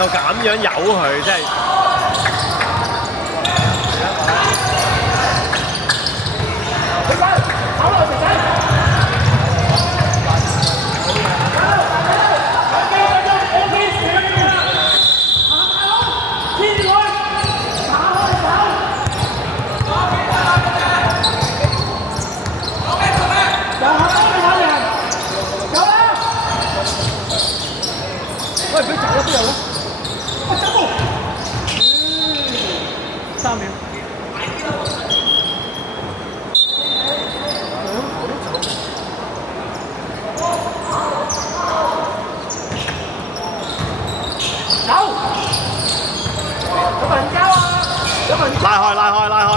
到咁樣由佢，真係。喂，佢走咗邊度咧？喂，走步。3秒。走。有冇人交啊？有冇人交？拉開，拉開，拉開。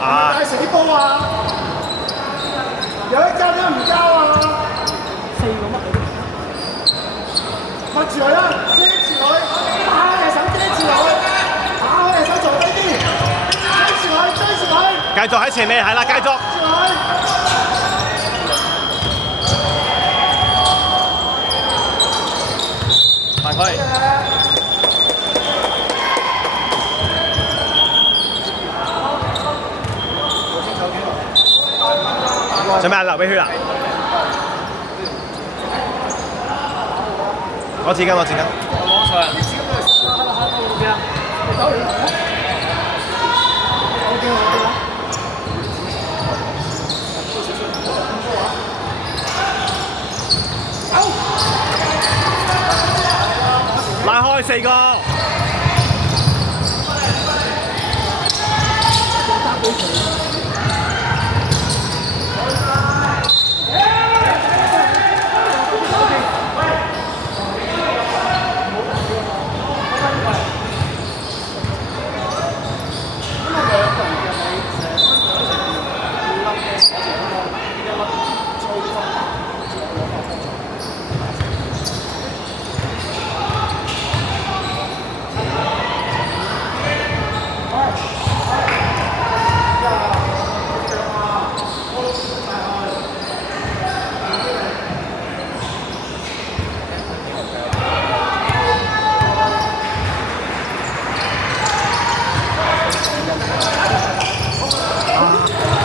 啊！帶成啲波啊！有一交點解唔交啊？4個乜嚟？拍住佢啦，遮住佢，打開隻手遮住佢，打開隻手坐低啲，追住佢，追住佢。繼續喺前面，係啦，繼續。追住佢。行開。做咩啊？流鼻血啊！攞紙巾，攞紙巾。攞錯啦！拉開4個。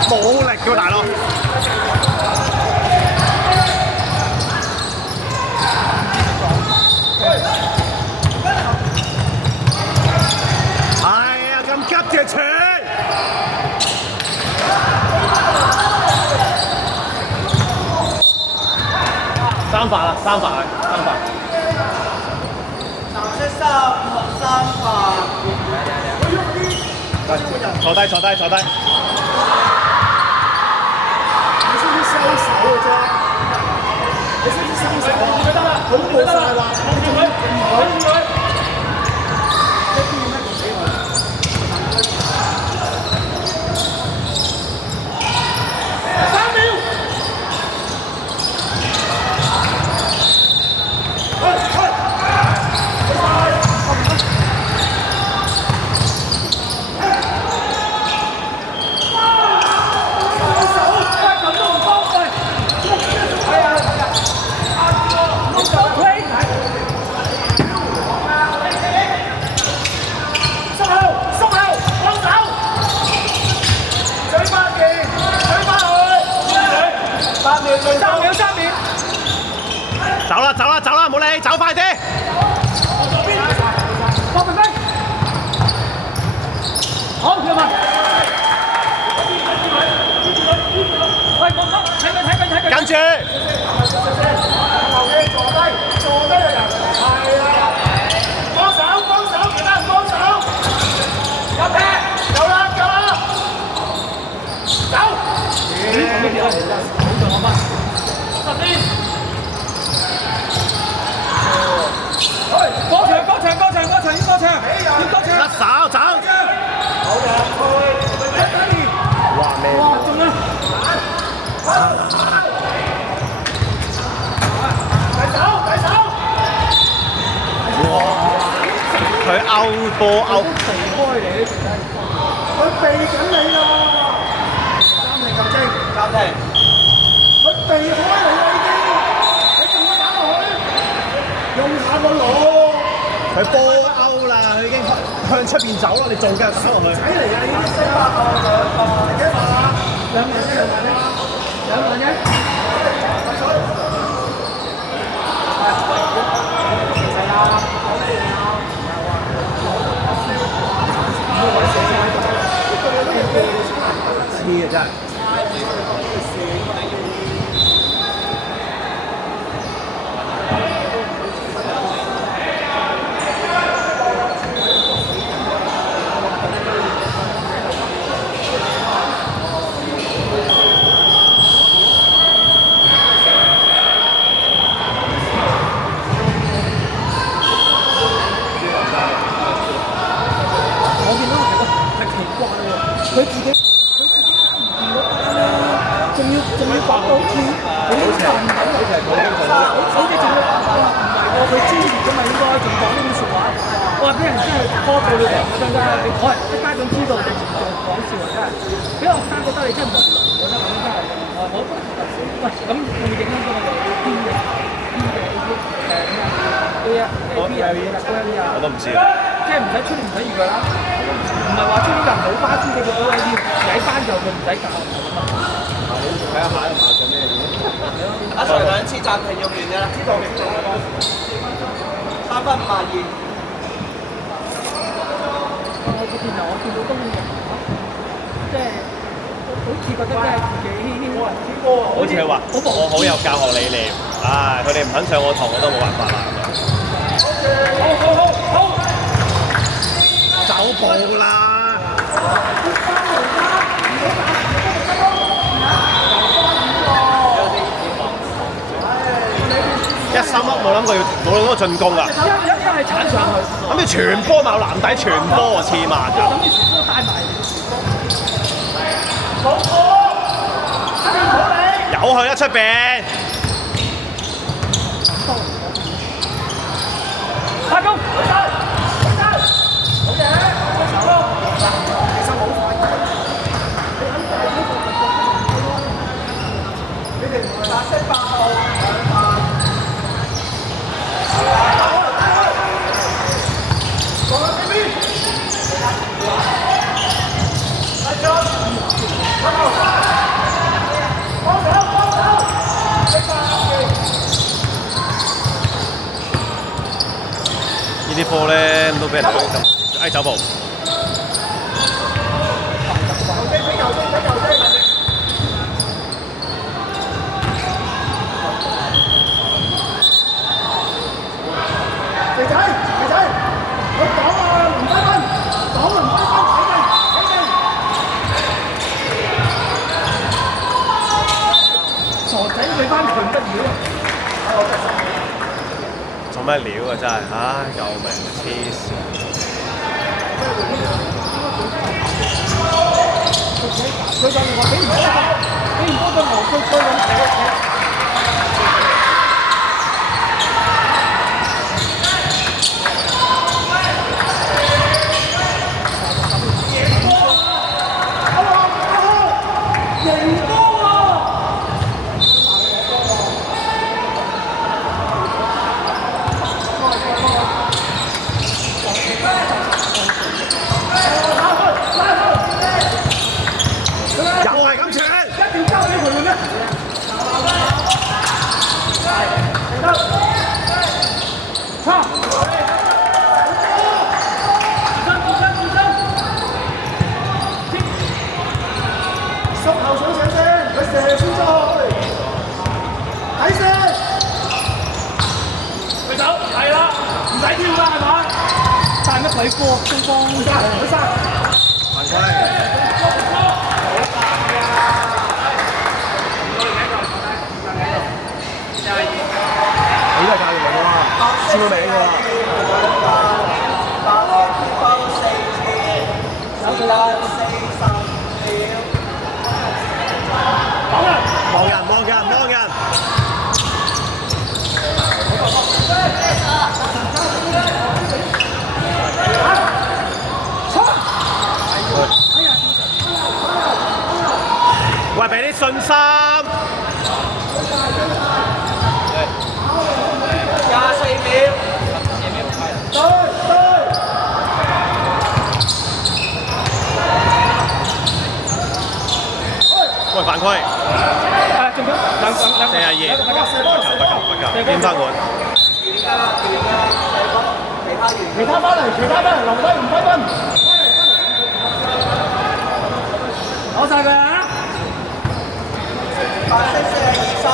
冇力㗎大佬。係啊，咁急嘅傳。3發啦，3發啊，3發。藍色3發。坐低，坐低，坐低。你識唔識收手嘅啫？你識唔識收手啊？佢得啦，佢冇晒啦，望住佢，望住佢。3秒。3秒。走啦，走啦，走啦，冇理，走快啲。郭明飛，好，入埋。喂，郭哥，睇佢。跟住。後嘅坐低嘅人，係啦。幫手，其他人幫手。有劈，有啦。走。過場，甩手走。好嘅，哇咩？哇中啦！大手！哇！佢勾波勾。避開你，佢避緊你啊！暫停。佢波勾啦，佢已經向出邊走啦，你仲繼續塞落去。睇嚟啊，呢啲西八號兩萬啫。黐啊真係。佢自己唔掂嗰單啦，仲要講到好似好笨咁好似仲要講唔係喎，佢專業㗎嘛，應該仲講呢啲説話。我話俾人真係拖到你黃真真，你我係啲家長知道直情仲講笑真係，俾學生覺得你真係無能，覺得咁真係我覺得喂咁會影響到我哋邊嘅我都唔知啊。即係唔使出年唔使預㗎啦，唔係話出年就冇巴先嘅 OLE， 仔班就佢唔使教啊嘛。睇下下一馬做咩嘢？阿 Sir 2次暫停用完㗎啦，知道3分52。我嗰邊我見到都即係好似覺得真係自己好似佢話我好有教學理念，唉，佢哋唔肯上我堂，我都冇辦法啦。好。走步啦！一心粒冇諗過要進攻啊！一係鏟上去，諗住傳波埋籃底傳波啊！黐孖㗎！諗住傳波帶埋有佢喺出邊。發功！呢啲波咧都俾人咁，走步。肥仔，我講啊，唔得分，講唔得分，傻仔你班強得料啊！做咩料啊真係，唉救命啊黐線！佢就話俾唔得，俾唔多個牛區咁水波中方好晒，行過嚟。你都係教練嚟㗎嘛？簽咗名㗎喎。望人。喂，俾啲信心。24秒。喂，犯規，中咗兩42，罰球，變翻換。其他翻嚟，留低唔分。攞晒佢啊！8-4-3-3